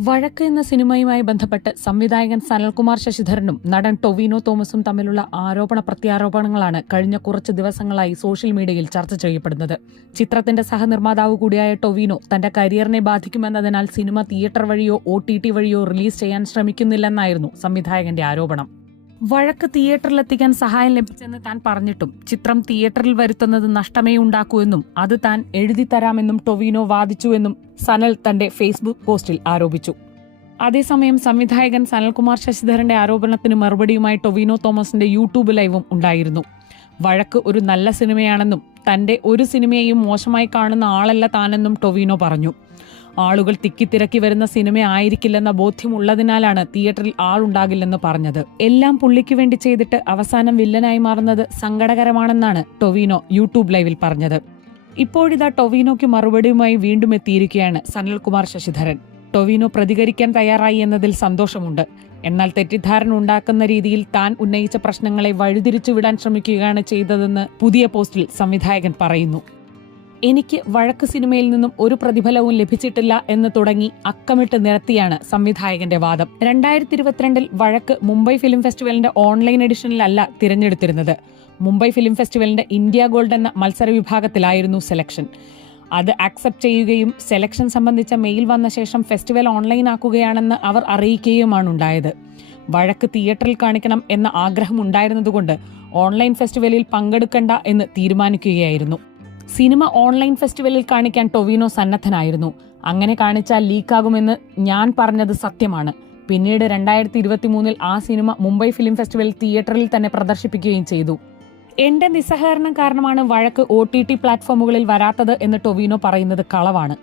വഴക്ക് എന്ന സിനിമയുമായി ബന്ധപ്പെട്ട് സംവിധായകൻ സനൽകുമാർ ശശിധരനും നടൻ ടൊവിനോ തോമസും തമ്മിലുള്ള ആരോപണ പ്രത്യാരോപണങ്ങളാണ് കഴിഞ്ഞ കുറച്ച് ദിവസങ്ങളായി സോഷ്യൽ മീഡിയയിൽ ചർച്ച ചെയ്യപ്പെടുന്നത്. ചിത്രത്തിന്റെ സഹനിർമ്മാതാവ് കൂടിയായ ടൊവിനോ തന്റെ കരിയറിനെ ബാധിക്കുമെന്നതിനാൽ സിനിമ തിയേറ്റർ വഴിയോ ഒ വഴിയോ റിലീസ് ചെയ്യാൻ ശ്രമിക്കുന്നില്ലെന്നായിരുന്നു സംവിധായകന്റെ ആരോപണം. വഴക്ക് തിയേറ്ററിലെത്തിക്കാൻ സഹായം ലഭിച്ചെന്ന് താൻ പറഞ്ഞിട്ടും ചിത്രം തിയേറ്ററിൽ വരുത്തുന്നത് നഷ്ടമേ ഉണ്ടാക്കൂ അത് താൻ എഴുതി തരാമെന്നും ടൊവിനോ വാദിച്ചുവെന്നും സനൽ തന്റെ ഫേസ്ബുക്ക് പോസ്റ്റിൽ ആരോപിച്ചു. അതേസമയം സംവിധായകൻ സനൽകുമാർ ശശിധരന്റെ ആരോപണത്തിന് മറുപടിയുമായി ടൊവിനോ തോമസിന്റെ യൂട്യൂബ് ലൈവും ഉണ്ടായിരുന്നു. വഴക്ക് ഒരു നല്ല സിനിമയാണെന്നും തന്റെ ഒരു സിനിമയെയും മോശമായി കാണുന്ന ആളല്ല താനെന്നും ടൊവിനോ പറഞ്ഞു. ആളുകൾ തിക്കിത്തിരക്കി വരുന്ന സിനിമ ആയിരിക്കില്ലെന്ന ബോധ്യമുള്ളതിനാലാണ് തിയേറ്ററിൽ ആളുണ്ടാകില്ലെന്ന് പറഞ്ഞത്. എല്ലാം പുള്ളിക്ക് വേണ്ടി ചെയ്തിട്ട് അവസാനം വില്ലനായി മാറുന്നത് സങ്കടകരമാണെന്നാണ് ടൊവിനോ യൂട്യൂബ് ലൈവിൽ പറഞ്ഞത്. ഇപ്പോഴിതാ ടൊവിനോയ്ക്ക് മറുപടിയുമായി വീണ്ടും എത്തിയിരിക്കുകയാണ് സനൽകുമാർ ശശിധരൻ. ടൊവിനോ പ്രതികരിക്കാൻ തയ്യാറായി എന്നതിൽ സന്തോഷമുണ്ട്. എന്നാൽ തെറ്റിദ്ധാരണ ഉണ്ടാക്കുന്ന രീതിയിൽ താൻ ഉന്നയിച്ച പ്രശ്നങ്ങളെ വഴിതിരിച്ചു വിടാൻ ശ്രമിക്കുകയാണ് ചെയ്തതെന്ന് പുതിയ പോസ്റ്റിൽ സംവിധായകൻ പറയുന്നു. എനിക്ക് വഴക്ക് സിനിമയിൽ നിന്നും ഒരു പ്രതിഫലവും ലഭിച്ചിട്ടില്ല എന്ന് തുടങ്ങി അക്കമിട്ട് നിരത്തിയാണ് സംവിധായകന്റെ വാദം. രണ്ടായിരത്തി ഇരുപത്തിരണ്ടിൽ വഴക്ക് മുംബൈ ഫിലിം ഫെസ്റ്റിവലിന്റെ ഓൺലൈൻ എഡിഷനിലല്ല തിരഞ്ഞെടുത്തിരുന്നത്. മുംബൈ ഫിലിം ഫെസ്റ്റിവലിന്റെ ഇന്ത്യ ഗോൾഡ് എന്ന മത്സര വിഭാഗത്തിലായിരുന്നു സെലക്ഷൻ. അത് ആക്സെപ്റ്റ് ചെയ്യുകയും സെലക്ഷൻ സംബന്ധിച്ച മെയിൽ വന്ന ശേഷം ഫെസ്റ്റിവൽ ഓൺലൈൻ ആക്കുകയാണെന്ന് അവർ അറിയിക്കുകയുമാണ് ഉണ്ടായത് വഴക്ക് തിയേറ്ററിൽ കാണിക്കണം എന്ന ആഗ്രഹം ഉണ്ടായിരുന്നതുകൊണ്ട് ഓൺലൈൻ ഫെസ്റ്റിവലിൽ പങ്കെടുക്കണ്ട എന്ന് തീരുമാനിക്കുകയായിരുന്നു. സിനിമ ഓൺലൈൻ ഫെസ്റ്റിവലിൽ കാണിക്കാൻ ടൊവിനോ സന്നദ്ധനായിരുന്നു. അങ്ങനെ കാണിച്ചാൽ ലീക്കാകുമെന്ന് ഞാൻ പറഞ്ഞത് സത്യമാണ്. പിന്നീട് രണ്ടായിരത്തി ഇരുപത്തി മൂന്നിൽ ആ സിനിമ മുംബൈ ഫിലിം ഫെസ്റ്റിവൽ തിയേറ്ററിൽ തന്നെ പ്രദർശിപ്പിക്കുകയും ചെയ്തു. എന്റെ നിസ്സഹകരണം കാരണമാണ് വഴക്ക് ഒ ടി ടി പ്ലാറ്റ്ഫോമുകളിൽ വരാത്തത് എന്ന് ടൊവിനോ പറയുന്നത് കളവാണ്.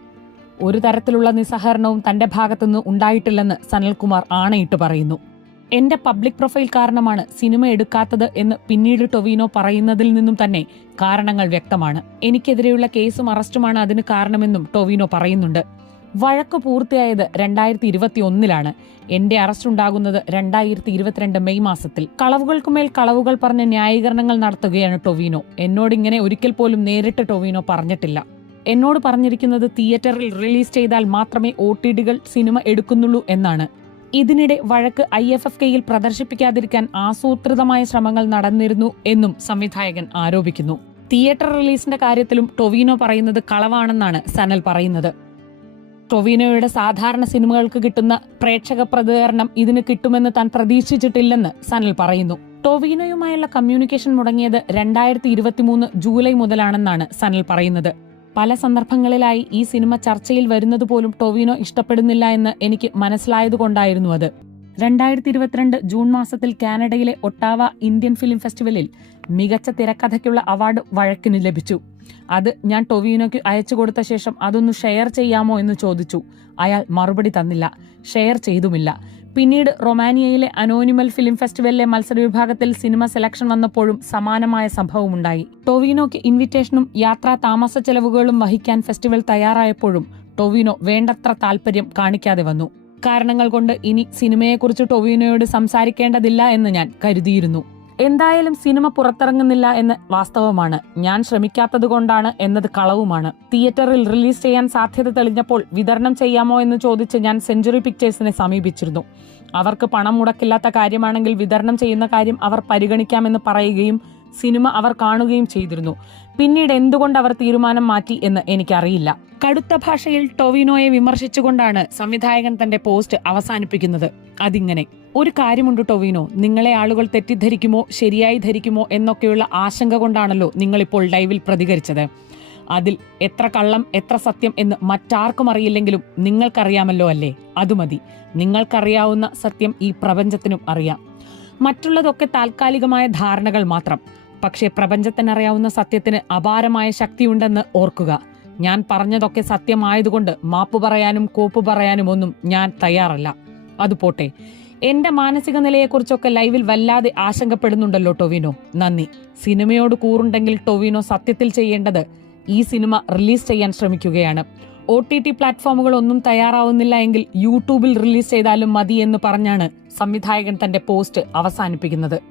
ഒരു തരത്തിലുള്ള നിസ്സഹകരണവും തന്റെ ഭാഗത്തുനിന്ന് ഉണ്ടായിട്ടില്ലെന്ന് സനൽകുമാർ ആണയിട്ട് പറയുന്നു. എന്റെ പബ്ലിക് പ്രൊഫൈൽ കാരണമാണ് സിനിമ എടുക്കാത്തത് എന്ന് പിന്നീട് ടൊവിനോ പറയുന്നതിൽ നിന്നും തന്നെ കാരണങ്ങൾ വ്യക്തമാണ്. എനിക്കെതിരെയുള്ള കേസും അറസ്റ്റുമാണ് അതിന് കാരണമെന്നും ടൊവിനോ പറയുന്നുണ്ട്. വഴക്ക് പൂർത്തിയായത് രണ്ടായിരത്തി ഇരുപത്തി ഒന്നിലാണ് എന്റെ അറസ്റ്റ് ഉണ്ടാകുന്നത് രണ്ടായിരത്തി ഇരുപത്തിരണ്ട് മെയ് മാസത്തിൽ. കളവുകൾക്കുമേൽ കളവുകൾ പറഞ്ഞ ന്യായീകരണങ്ങൾ നടത്തുകയാണ് ടൊവിനോ. എന്നോട് ഇങ്ങനെ ഒരിക്കൽ പോലും നേരിട്ട് ടൊവിനോ പറഞ്ഞിട്ടില്ല. എന്നോട് പറഞ്ഞിരിക്കുന്നത് തിയേറ്ററിൽ റിലീസ് ചെയ്താൽ മാത്രമേ ഒ സിനിമ എടുക്കുന്നുള്ളൂ എന്നാണ്. ഇതിനിടെ വഴക്ക് ഐ എഫ് എഫ് കെയിൽ പ്രദർശിപ്പിക്കാതിരിക്കാൻ ആസൂത്രിതമായ ശ്രമങ്ങൾ നടന്നിരുന്നു എന്നും സംവിധായകൻ ആരോപിക്കുന്നു. തിയേറ്റർ റിലീസിന്റെ കാര്യത്തിലും ടൊവീനോ പറയുന്നത് കളവാണെന്നാണ് സനൽ പറയുന്നത്. ടൊവീനോയുടെ സാധാരണ സിനിമകൾക്ക് കിട്ടുന്ന പ്രേക്ഷക പ്രതികരണം ഇതിന് കിട്ടുമെന്ന് താൻ പ്രതീക്ഷിച്ചിട്ടില്ലെന്ന് സനൽ പറയുന്നു. ടൊവീനോയുമായുള്ള കമ്മ്യൂണിക്കേഷൻ മുടങ്ങിയത് രണ്ടായിരത്തി ഇരുപത്തിമൂന്ന് ജൂലൈ മുതലാണെന്നാണ് സനൽ പറയുന്നത്. പല സന്ദർഭങ്ങളിലായി ഈ സിനിമ ചർച്ചയിൽ വരുന്നത് പോലും ടൊവിനോ ഇഷ്ടപ്പെടുന്നില്ല എന്ന് എനിക്ക് മനസ്സിലായതുകൊണ്ടായിരുന്നു അത്. രണ്ടായിരത്തി ഇരുപത്തിരണ്ട് ജൂൺ മാസത്തിൽ കാനഡയിലെ ഒട്ടാവ ഇന്ത്യൻ ഫിലിം ഫെസ്റ്റിവലിൽ മികച്ച തിരക്കഥയ്ക്കുള്ള അവാർഡ് വഴക്കിന് ലഭിച്ചു. അത് ഞാൻ ടൊവിനോയ്ക്ക് അയച്ചു കൊടുത്ത ശേഷം അതൊന്ന് ഷെയർ ചെയ്യാമോ എന്ന് ചോദിച്ചു. അയാൾ മറുപടി തന്നില്ല. ഷെയർ ചെയ്തുമില്ല. പിന്നീട് റൊമാനിയയിലെ അനോനിമൽ ഫിലിം ഫെസ്റ്റിവലിലെ മത്സര വിഭാഗത്തിൽ സിനിമ സെലക്ഷൻ വന്നപ്പോഴും സമാനമായ സംഭവമുണ്ടായി. ടൊവിനോയ്ക്ക് ഇൻവിറ്റേഷനും യാത്രാ താമസ ചെലവുകളും വഹിക്കാൻ ഫെസ്റ്റിവൽ തയ്യാറായപ്പോഴും ടൊവിനോ വേണ്ടത്ര താല്പര്യം കാണിക്കാതെ വന്നു. കാരണങ്ങൾ കൊണ്ട് ഇനി സിനിമയെക്കുറിച്ച് ടൊവിനോയോട് സംസാരിക്കേണ്ടതില്ല എന്ന് ഞാൻ കരുതിയിരുന്നു. എന്തായാലും സിനിമ പുറത്തിറങ്ങുന്നില്ല എന്ന് വാസ്തവമാണ്. ഞാൻ ശ്രമിക്കാത്തത് കൊണ്ടാണ് എന്നത് കളവുമാണ്. തിയേറ്ററിൽ റിലീസ് ചെയ്യാൻ സാധ്യത തെളിഞ്ഞപ്പോൾ വിതരണം ചെയ്യാമോ എന്ന് ചോദിച്ച് ഞാൻ സെഞ്ചുറി പിക്ചേഴ്സിനെ സമീപിച്ചിരുന്നു. അവർക്ക് പണം മുടക്കില്ലാത്ത കാര്യമാണെങ്കിൽ വിതരണം ചെയ്യുന്ന കാര്യം അവർ പരിഗണിക്കാമെന്ന് പറയുകയും സിനിമ അവർ കാണുകയും ചെയ്തിരുന്നു. പിന്നീട് എന്തുകൊണ്ട് അവർ തീരുമാനം മാറ്റി എന്ന് എനിക്കറിയില്ല. കടുത്ത ഭാഷയിൽ ടൊവിനോയെ വിമർശിച്ചുകൊണ്ടാണ് സംവിധായകൻ തന്റെ പോസ്റ്റ് അവസാനിപ്പിക്കുന്നത്. അതിങ്ങനെ ഒരു കാര്യമുണ്ട് ടൊവിനോ നിങ്ങളെ ആളുകൾ തെറ്റിദ്ധരിക്കുമോ ശരിയായി ധരിക്കുമോ എന്നൊക്കെയുള്ള ആശങ്ക കൊണ്ടാണല്ലോ നിങ്ങളിപ്പോൾ ലൈവിൽ പ്രതികരിച്ചത്. അതിൽ എത്ര കള്ളം എത്ര സത്യം എന്ന് മറ്റാർക്കും അറിയില്ലെങ്കിലും നിങ്ങൾക്കറിയാമല്ലോ അല്ലേ? അതുമതി നിങ്ങൾക്കറിയാവുന്ന സത്യം ഈ പ്രപഞ്ചത്തിനും അറിയാം. മറ്റുള്ളതൊക്കെ താൽക്കാലികമായ ധാരണകൾ മാത്രം. പക്ഷേ പ്രപഞ്ചത്തിനറിയാവുന്ന സത്യത്തിന് അപാരമായ ശക്തിയുണ്ടെന്ന് ഓർക്കുക. ഞാൻ പറഞ്ഞതൊക്കെ സത്യമായതുകൊണ്ട് മാപ്പ് പറയാനും കോപ്പ് പറയാനും ഒന്നും ഞാൻ തയ്യാറല്ല. അത് പോട്ടെ. എന്റെ മാനസിക നിലയെക്കുറിച്ചൊക്കെ ലൈവിൽ വല്ലാതെ ആശങ്കപ്പെടുന്നുണ്ടല്ലോ ടൊവിനോ. നന്ദി. സിനിമയോട് കൂറുണ്ടെങ്കിൽ ടൊവിനോ സത്യത്തിൽ ചെയ്യേണ്ടത് ഈ സിനിമ റിലീസ് ചെയ്യാൻ ശ്രമിക്കുകയാണ്. ഒ ടി ടി പ്ലാറ്റ്ഫോമുകൾ ഒന്നും തയ്യാറാവുന്നില്ല എങ്കിൽ യൂട്യൂബിൽ റിലീസ് ചെയ്താലും മതി എന്ന് പറഞ്ഞാണ് സംവിധായകൻ തന്റെ പോസ്റ്റ് അവസാനിപ്പിക്കുന്നത്.